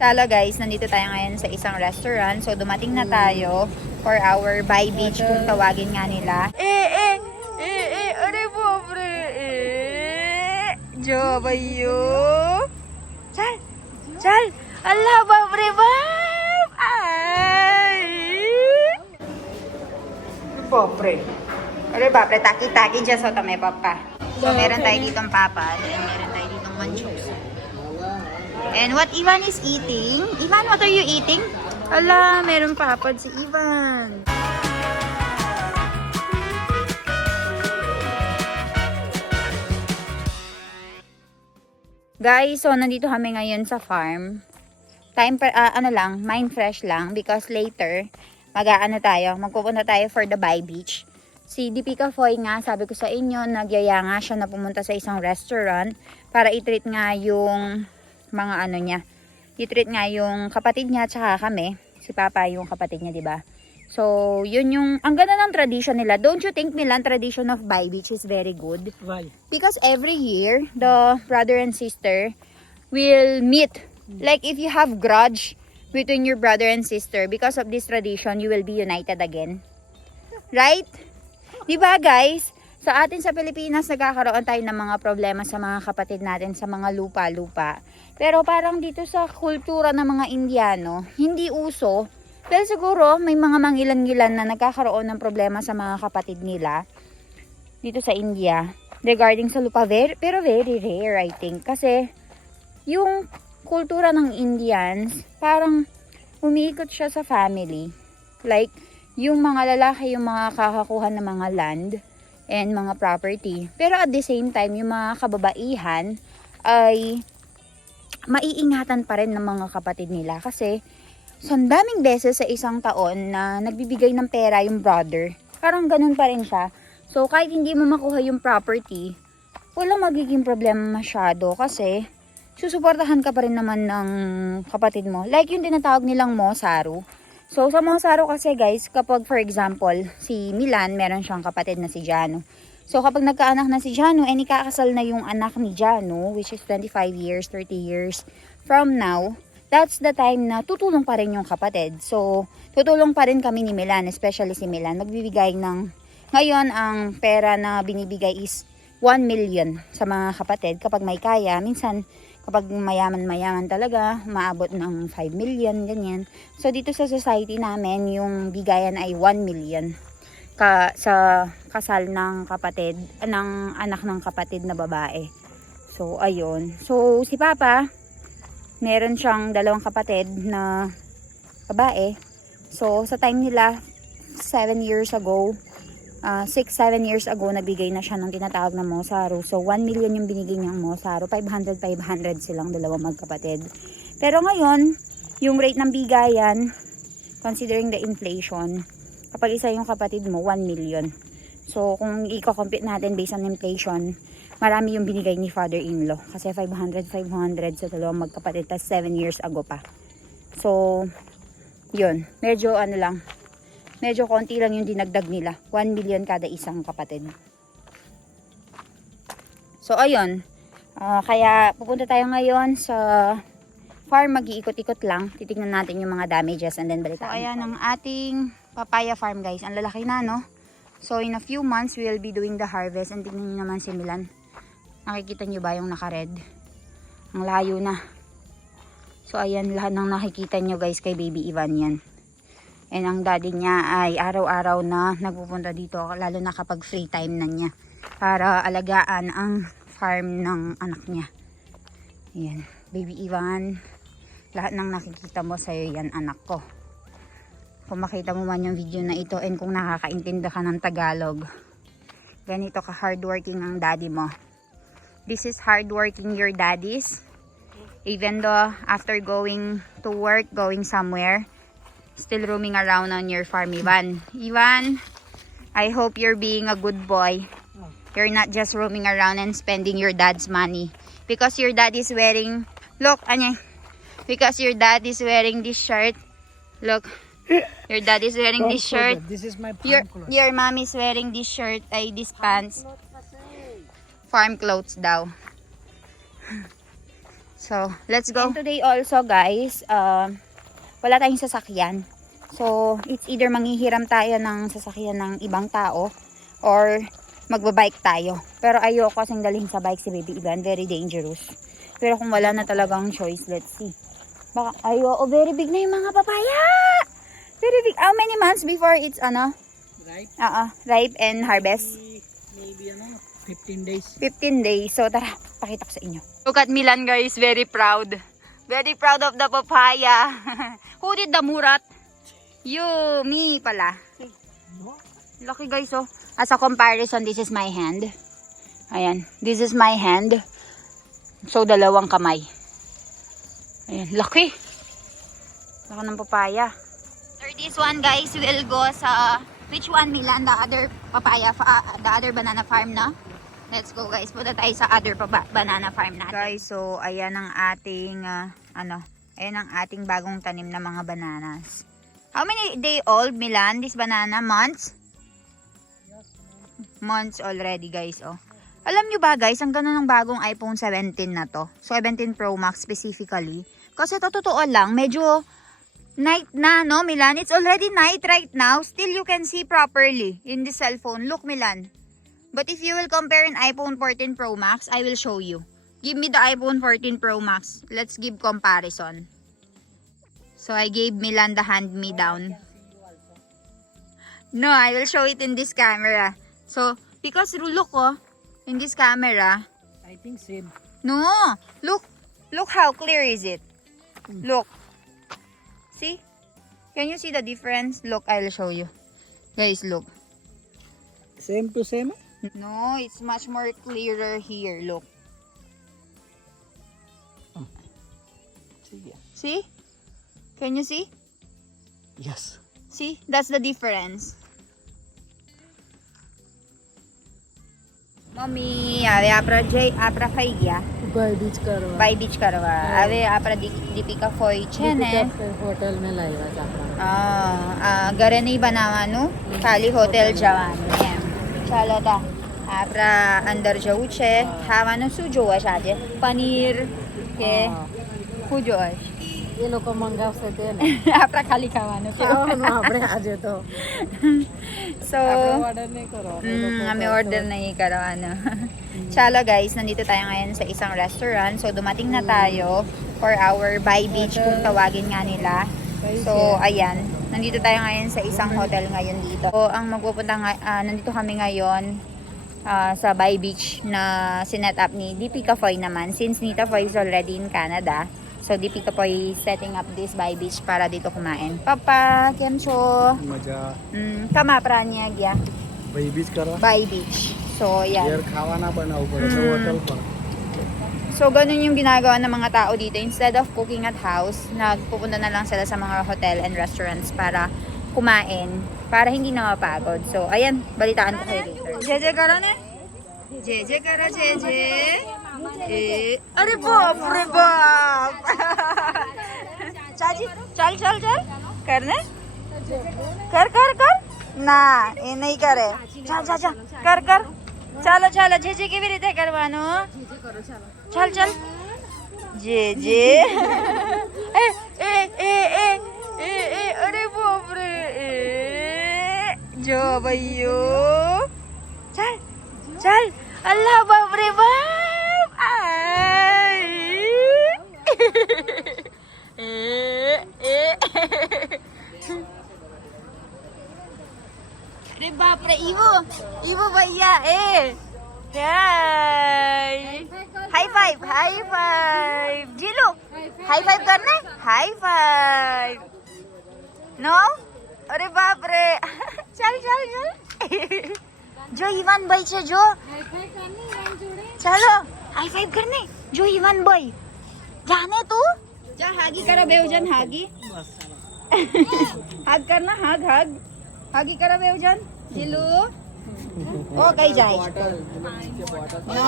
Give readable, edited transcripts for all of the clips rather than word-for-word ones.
Hello guys, nandito tayo ngayon sa isang restaurant. So dumating na tayo for our By Beach kung tawagin nga nila. Are pobre. Jo bayo. Chal. Allah pobre bab. Ay. Pobre. Are pobre taki-taki dyan sa tame papa. So meron tayo ditong papa, then meron tayo ditong manchos. And what Ivan is eating? Ivan, what are you eating? Ala, meron papad si Ivan. Guys, so nandito kami ngayon sa farm. Mind fresh lang because later magpupunta tayo for the By Beach. Si Dipika Foy nga, sabi ko sa inyo, nagyaya nga siya na pumunta sa isang restaurant para i-treat nga yung mga niya. I-treat nga yung kapatid niya tsaka kami. Si Papa yung kapatid niya, 'di ba? So, yun yung ang ganda ng tradition nila. Don't you think, Milan, tradition of By Beach is very good? Why? Because every year, the brother and sister will meet. Like if you have grudge between your brother and sister, because of this tradition, you will be united again. Right? 'Di ba, guys? Sa atin sa Pilipinas, nagkakaroon tayo ng mga problema sa mga kapatid natin sa mga lupa-lupa. Pero parang dito sa kultura ng mga Indiano, hindi uso. Pero siguro may mga mangilan-ngilan na nagkakaroon ng problema sa mga kapatid nila dito sa India regarding sa lupa. Pero very rare, I think. Kasi yung kultura ng Indians, parang umiikot siya sa family. Like, yung mga lalaki, yung mga kakakuha ng mga land and mga property. Pero at the same time, yung mga kababaihan ay maiingatan pa rin ng mga kapatid nila. Kasi so, daming beses sa isang taon na nagbibigay ng pera yung brother. Parang ganun pa rin siya. So, kahit hindi mo makuha yung property, walang magiging problema masyado kasi susuportahan ka pa rin naman ng kapatid mo. Like yung tinatawag nilang Mosaru. So, sa Mosaru kasi guys, kapag for example, si Milan, meron siyang kapatid na si Jano. So, kapag nagkaanak na si Jano, ikakasal na yung anak ni Jano, which is 25 years, 30 years from now, that's the time na tutulong pa rin yung kapatid. So, tutulong pa rin kami ni Milan, especially si Milan. Magbibigay ng, ngayon, ang pera na binibigay is 1 million sa mga kapatid. Kapag may kaya, minsan, kapag mayaman talaga, maabot ng 5 million, ganyan. So, dito sa society namin, yung bigayan ay 1 million sa kasal ng kapatid, ng anak ng kapatid na babae. So, ayun. So, si Papa, meron siyang 2 kapatid na babae. So, sa time nila, 7 years ago, 6-7 years ago, nabigay na siya ng tinatawag na Mosaru. So, 1 million yung binigay niyang Mosaru. 500 silang 2 magkapatid. Pero ngayon, yung rate ng bigayan, considering the inflation, kapag isa yung kapatid mo, 1 million. So, kung i-compute natin based on inflation, marami yung binigay ni father-in-law. Kasi 500 sa 2 magkapatid, tas 7 years ago pa. So, yun. Medyo konti lang yung dinagdag nila. 1 million kada isang kapatid. So, ayun. Kaya, pupunta tayo ngayon sa farm. Mag-iikot-ikot lang. Titignan natin yung mga damages and then balitaan. So, ayan ang ating papaya farm, guys. Ang lalaki na, no? So, in a few months, we will be doing the harvest. And tingnan nyo naman si Milan. Nakikita nyo ba yung naka-red? Ang layo na. So, ayan. Lahat ng nakikita nyo, guys, kay Baby Ivan yan. And ang daddy niya ay araw-araw na nagpupunta dito, lalo na kapag free time na niya, para alagaan ang farm ng anak niya. Ayan, Baby Ivan, lahat ng nakikita mo sa'yo yan, anak ko. Kung makita mo man yung video na ito and kung nakakaintindi ka ng Tagalog, ganito ka hardworking ang daddy mo. This is hardworking your daddies. Even though after going to work, going somewhere, still roaming around on your farm, Ivan. Ivan, I hope you're being a good boy. You're not just roaming around and spending your dad's money. Because your dad is wearing, look, Anya, because your dad is wearing this shirt. Look, your dad is wearing this shirt. This is my Your mom is wearing this shirt, these pants. Farm clothes daw. So, let's go. And today also, guys, wala tayong sasakyan. So, it's either manghihiram tayo ng sasakyan ng ibang tao or magbabike tayo. Pero ayoko kasing dalhin sa bike si Baby Ivan. Very dangerous. Pero kung wala na talagang choice, let's see. Baka, very big na yung mga papaya! Very big. How many months before it's, Ripe? Ripe and harvest? Maybe 15 days. 15 days. So, tara, pakita ko sa inyo. Look at Milan, guys. Very proud. Very proud of the papaya. Who did the murat? You, me pala. Lucky, guys, oh. As a comparison, this is my hand. Ayan. This is my hand. So, dalawang kamay. Ayan. Lucky. Laki ng papaya. For this one, guys, we'll go sa... Which one, Milan? The other papaya, the other banana farm na? Let's go, guys. Punta tayo sa other banana farm natin. Guys, so ayan ang ating ayan ang ating bagong tanim na mga bananas. How many day old, Milan, this banana? Months? Months already, guys, oh. Alam nyo ba, guys, ang ganda ng bagong iPhone 17 na to. So 17 Pro Max specifically. Kasi totoo lang, medyo night na, no, Milan? It's already night right now. Still you can see properly in the cellphone. Look, Milan. But if you will compare an iPhone 14 Pro Max, I will show you. Give me the iPhone 14 Pro Max. Let's give comparison. So I gave Milan the hand-me-down. No, I will show it in this camera. So, because look, oh, in this camera. I think same. No, look how clear is it. Look. See? Can you see the difference? Look, I'll show you. Guys, look. Same to same? No, it's much more clearer here. Look. See? Can you see? Yes. See? That's the difference. Mummy, ave apra खाइया बाई बीच करवा अवे आपरा दीपिका फोई છે ને હોટેલ મે લાવ્યા છે ઘરે નહીં બનાવવાનું ખાલી હોટેલ જવાનું એમ ચાલો તા આપણા અંદર જવું છે ખાવાનું શું જોવે છે આજે પનીર કે શું જોવે છે એ લોકો મંગાવશે તે ને આપણા ખાલી ખાવાનું આપણે આજે તો so ઓર્ડર નહીં કરો અમે order નહીં કરવાનો. Chalo guys, nandito tayo ngayon sa isang restaurant. So dumating na tayo for our Bay Beach kung tawagin nga nila. So ayan, nandito tayo ngayon sa isang hotel ngayon dito. So ang magpupunta nandito kami ngayon sa Bay Beach na sinet up ni DP Cafoy naman. Since Nita Foy is already in Canada. So DP Cafoy setting up this Bay Beach para dito kumain. Papa, kemcho? મજા Kama pranya gya? Bay Beach કરવા Bay Beach. So, yan. યાર ખાવાના બનાવવું પડે છે હોટલ પર. So, ganun yung ginagawa ng mga tao dito. Instead of cooking at house, nagpupunta na lang sila sa mga hotel and restaurants para kumain, para hindi na mapagod. So, ayan, balitaan ko kayo later. Jeje karo ne? Jeje karo, jeje. Are bap, re bap. Chachi, chal. Karne? Kar. Na, એ નહીં કરે. ચાલ. કર. ચાલો. જે કેવી રીતે કરવાનો? ચાલ. જે. અરે બાપ રે. જો ભાઈઓ. ચાલ. અલ્લાહ બાપ રે બાપ. अरे बाप रे इवो भैया हाई फाइव जिलो हाई फाइव करना है हाई फाइव नो अरे बाप रे चल जो इवान भाई छे जो चलो हाई फाइव करने जो इवान भाई जाने तू जा हागी करा बेवजन हागी हाग करना हाग हागी करा बेवजन जिलू ओ कहीं जाए नो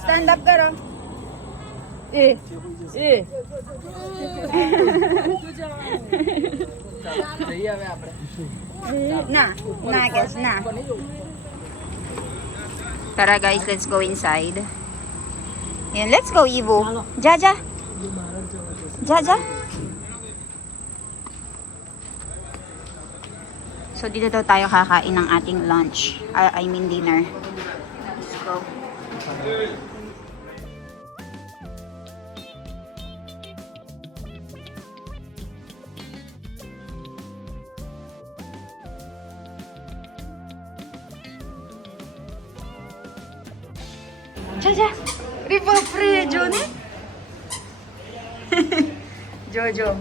स्टैंड अप करो Tara guys, let's go inside. Yan, let's go, Ivo. Jaja. Jaja. So, dito daw tayo kakain ng ating lunch. I mean dinner. Let's go. Jaja. Ripapre, Johnny. Jojo.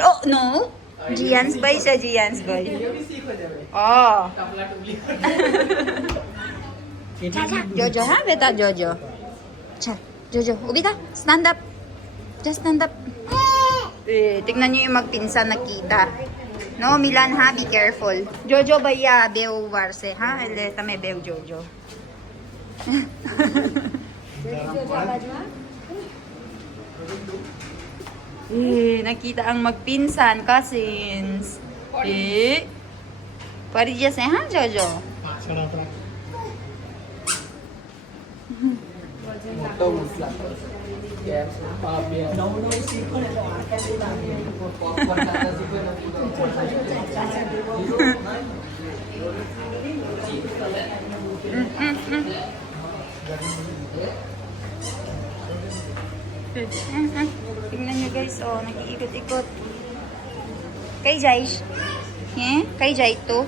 Oh, no. Gian's boy siya, Gian's boy. Oh. Jaja. Jojo, ha? Beta, Jojo. Cha, Jojo. Ubita, stand up. Just stand up. Tignan niyo yung magpinsan nakita. No, Milan ha, be careful. Jojo baya, beo warse ha? Ele, tame beo Jojo. Nakita ang magpinsan, cousins. Pwede dyan ha, Jojo? Tingnan nyo guys, oh, nag-iikot-ikot. Kay Jaish. Kay Jai to.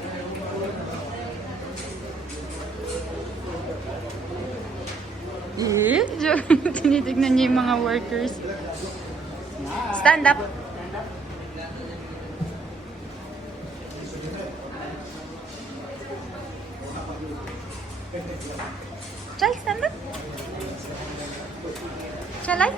Tinitignan niya yung mga workers. Stand up. Chal, stand up. Chalay.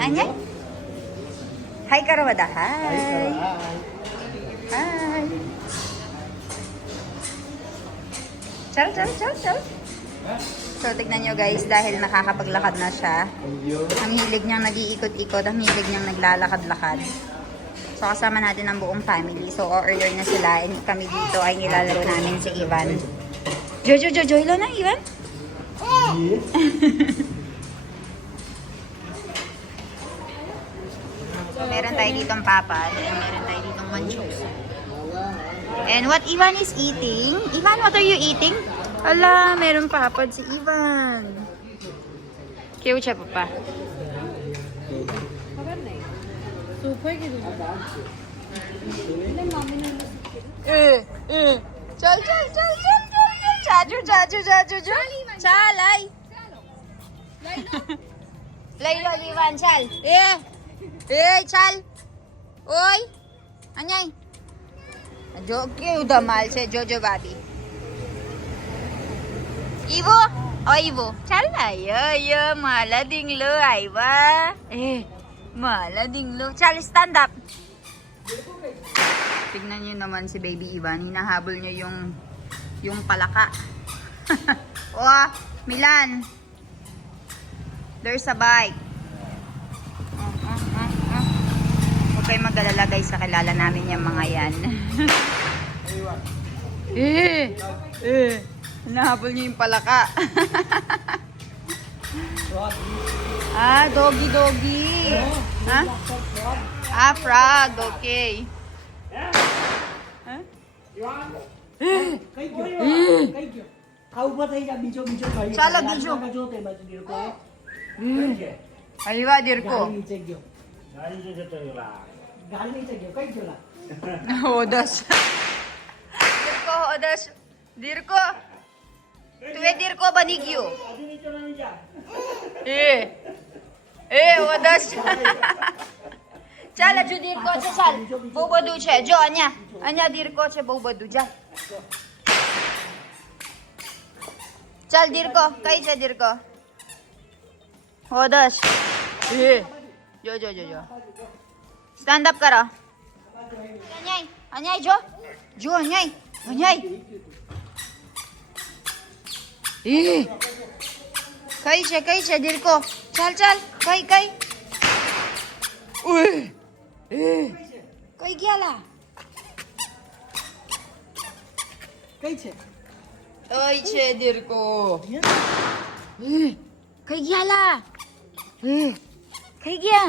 Anya? Hi Karawada. Hi. Hi. Chal. So, tignan nyo guys, dahil nakakapaglakad na siya. Ang hilig niyang nag-iikot-ikot, ang hilig niyang naglalakad-lakad. So, kasama natin ang buong family. So, order na sila. And kami dito ay nilalaro namin si Ivan. Jojo, hello na, Ivan? So, meron tayo ditong papas. And meron tayo ditong manchos. And what Ivan is eating? Ivan, what are you eating? Ala, meron papad si Ivan. Cute siya, papa. Chal. Chaju. Chalay. Laylo, Ivan, chal. Chal. Oy. Anyay. Joke, damal siya, Jojo Babi. Ivo, Ivo, chal na yo, malading lo, Iva. Malading lo. Chal, stand up. Tignan niyo naman si Baby Ivan, hinahabol niya yung palaka. Oh, Milan. There's a bike. Huwag kayo mag-alala guys, kakilala namin yung mga yan. Nahabol niyo yung palaka. Doggy. Ha? Frog. Okay. Chala, bijo. Aywa, Dirko. Odas. Dirko. Tuwe Dirko banigyo. Odas. Chala, jo Dirko, chal. Bobadu che, jo anya Dirko che bobadu ja. Chal Dirko, kai che Dirko. Odas. Jo. Stand up karo. Anyay, Jo. Anyay. कैसे दिल को चल कै कै गेला कैसे दिल को कै गेला कै गया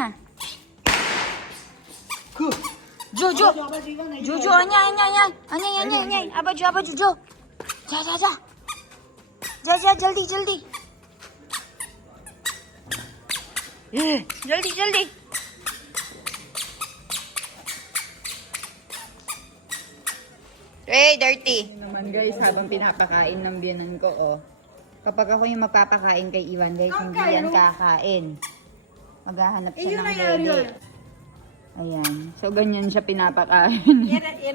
जो अन्याय आबाजू जो जा जल्दी जल्दी dirty naman guys habang pinapakain ng biyanan ko kapag ako yung magpapakain kay Ivan guys hindi yan kakain maghahanap siya ng lele. Ayan. So, ganyan siya pinapakain.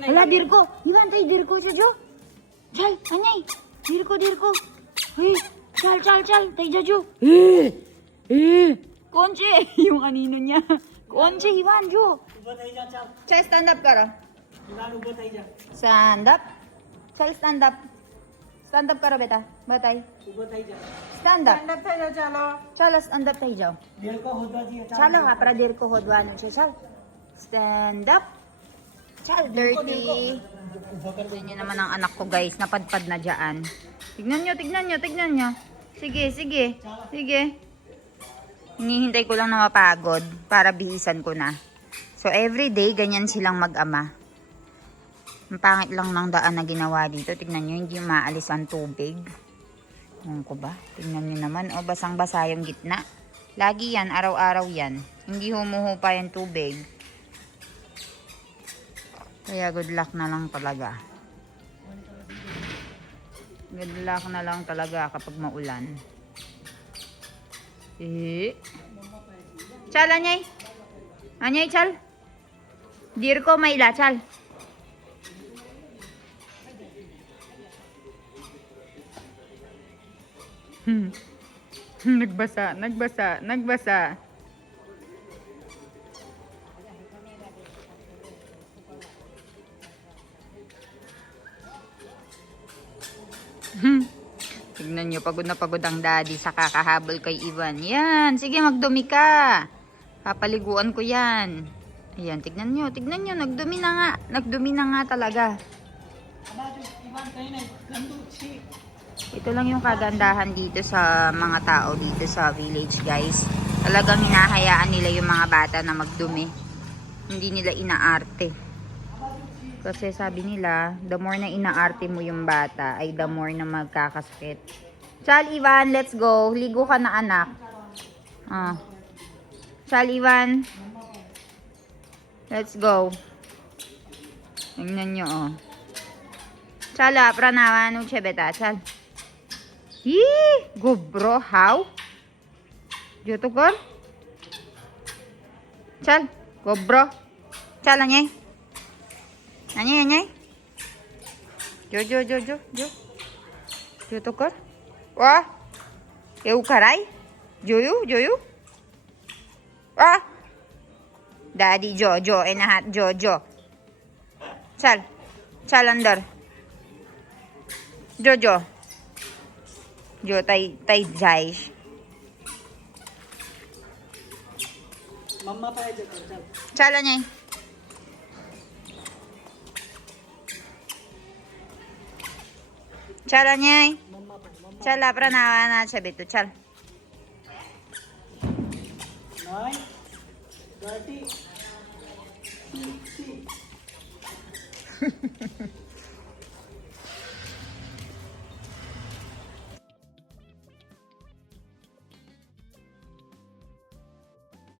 Hala, Dirko. Ivan, tayo, Dirko siya, Jo. Chal, anyay. Dirko. Hey, chal. Tayo, Jo. Konche. Yung kanino niya. Konche, Ivan, Jo. Chal, stand up ka ra. Stand up. Chal, stand up. Stand up ka ra, beta. Batay. Stand up. Chalo, stand up tayo, Jo. Chalo, ha, para Dirko hodwanan siya, chal. Stand up. Chal, dirty. Tignan nyo naman ang anak ko guys. Napadpad na dyan. Tignan nyo. Sige. Hinihintay ko lang na mapagod para bihisan ko na. So, everyday, ganyan silang mag-ama. Ang pangit lang ng daan na ginawa dito. Tignan nyo, hindi maalis ang tubig. Ano ko ba? Tignan nyo naman. Basang-basa yung gitna. Lagi yan, araw-araw yan. Hindi humuhupa yung tubig. Kaya good luck na lang talaga. Good luck na lang talaga kapag maulan. Chal, anyay. Anyay, chal. Dirko, maila, chal. Nagbasa. Tignan nyo, pagod na pagod ang daddy sa kakahabol kay Ivan. Yan, sige magdumi ka. Papaliguan ko yan. Ayan, tignan nyo, nagdumi na nga talaga. Ito lang yung kagandahan dito sa mga tao dito sa village guys. Talagang hinahayaan nila yung mga bata na magdumi. Hindi nila inaarte. Kasi sabi nila, the more na inaarte mo yung bata, ay the more na magkakasakit. Chal, Ivan, let's go. Ligo ka na, anak. Chal, Ivan. Let's go. Tingnan nyo, Chala, pranawa, no chebeta, chal. Go, bro, how? Dito ko? Chal, go, bro. Chal, anyay. Anyay. Jo. Dito ko? Wah. Eu karay? Joyu. Daddy Jo, enahat Jo. Chal andar. Jo. Jo tay jai. Mama pa aja Chal anyay. Chal anyay. Chal pranawa na siya bito. Chal. 9 30 60